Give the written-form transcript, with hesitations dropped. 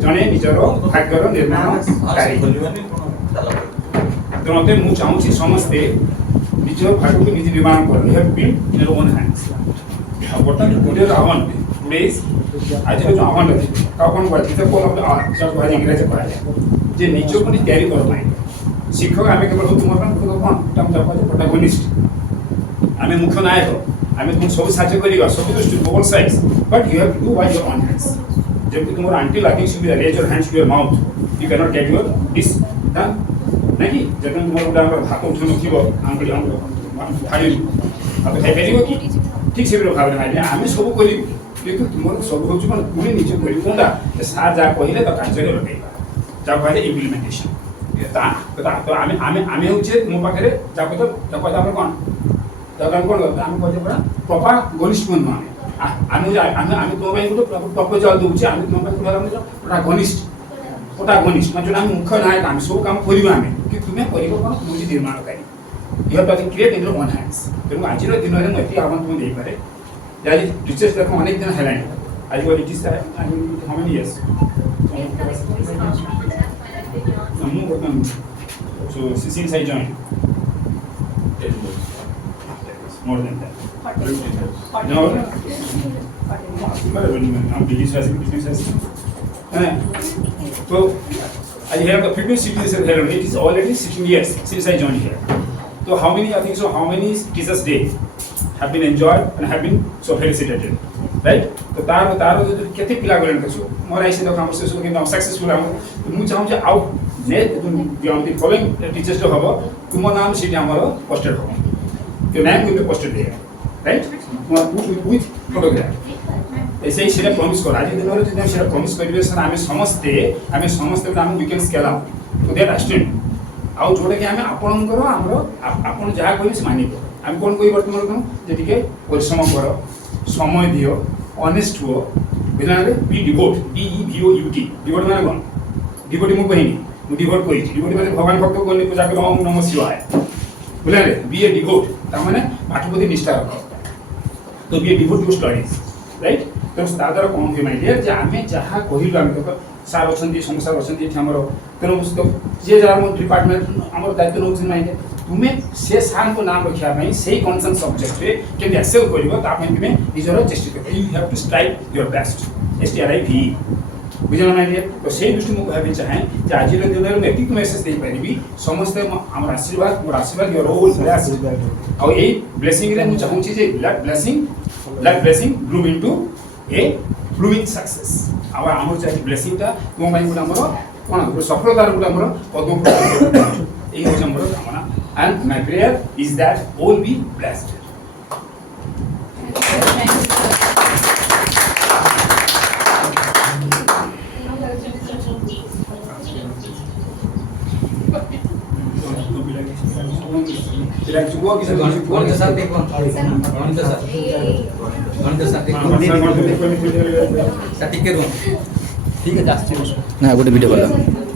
जने निजर भाग्यर निर्माणकारी तो मते मु चाहूँ समस्ते निज भाग्य को निज निर्माण कर you have been in your own hands बर्तमान टुडे आह्वान टुडे आज जो आह्वान अच्छे कौन कहते कोल इंग्रेजी कह जे निज को तैयारी कर शिक्षक आम केवल तुम कौन प्रोटागोनिस्ट आम मुख्य नायक आम तुम सब साहय कर सब दृष्टि both sides but you have to do by your own hands जबकि तुम aunty I think should be raise your hands to your mouth you can not get your dish done नहीं जब तुम गोटे भात उठू नथिबो आंटी फाड़ी आप खाई कि ठीक से भाव में आम सब कर किंतु तुम सब हूँ कौन तुम्हें निजे कर कौनटा सार जहाँ कहले तो कार्य लगे जहाँ कहले इम्प्लीमेंटेशन तो आम हूँ तुम पाखे कहते कौन कौन आम कहते पड़ा प्रपा घनिष्ठ बंधु आम तुम गोटे प्रपोजाल दूचे आम तुम प्रोटागोनिस्ट मैं जो मुख्य नायक आम सब कम करें कि तुम्हें कर कौन तुम निर्माणकारी you have create in your own hands तेणु आज दिन में मुझे आह्वान तुम देपारे आज टीचर्स देख अनेक दिन है आज वो teachers how many years so since I joined 10 years more than that no I'm business so I have the 15 cities here it is already 16 years since I joined here so how many I think so how many teachers day have been enjoyed and have been so felicitated right तो तार केते पिला गलन कसो मोर आइसे तो conversation के successful हम मु चाहूँ जे आउट ने बियॉन्ड द फॉलोइंग टीचर्स तो हबो तुम नाम सीट हमरो पोस्टेड हो your name will be posted there right with photograph ऐसे ही सेटा प्रॉमिस कर आज दिन रे जे सेटा प्रॉमिस करिवे सर आमे समस्त हम we can scale up to that extent आउ जोडे कि आमे आपनकर हमरो आपन जहा कहबे से मानिबो आम कौन कही बर्तमान कौन जे टिके परिश्रम कर समय दियो ऑनेस्ट हो बिना बी डिवोट DEVOUT डिवोट माने कौन डिवोटी मु कहिनी मु डिवोट कहि डिवोटी माने भगवान भक्त को पूजा कर ओम नमः शिवाय बुझले रे बी ए डिवोट ता माने पाठ प्रति निष्ठा रख तो be a devote to studies right तो तादर कौन के माइले जे आमे जहा कहिलु आमे तो सार अछंती संसार अछंती हमरो तेनो तो जे जरा मो डिपार्टमेंट हमर दायित्व नउछि माइले तुम्हें से सार को नाम रखा से कनसर्न सब्जेक्ट रे केमि एक्सेल करिवो ता पय तुम्हें निजर चेष्टा कर you have to strike your best STRIVE बुझल ना तो से दृष्टि मु कहबे चाहे जे आज दिन में एतिक मेसेज दे परिबी समस्त हमर आशीर्वाद योर ऑल ब्लेसिंग और ए ब्लेसिंग रे मु चाहू छी जे blade blessing bloom into a blooming success our हमर चाहे ब्लेसिंग ता तुम माइ गुड हमर कोन सफलतार गुड हमर पदम ए हो हमर कामना and my prayer is that all be blessed. ठीक है ना गोटे वीडियो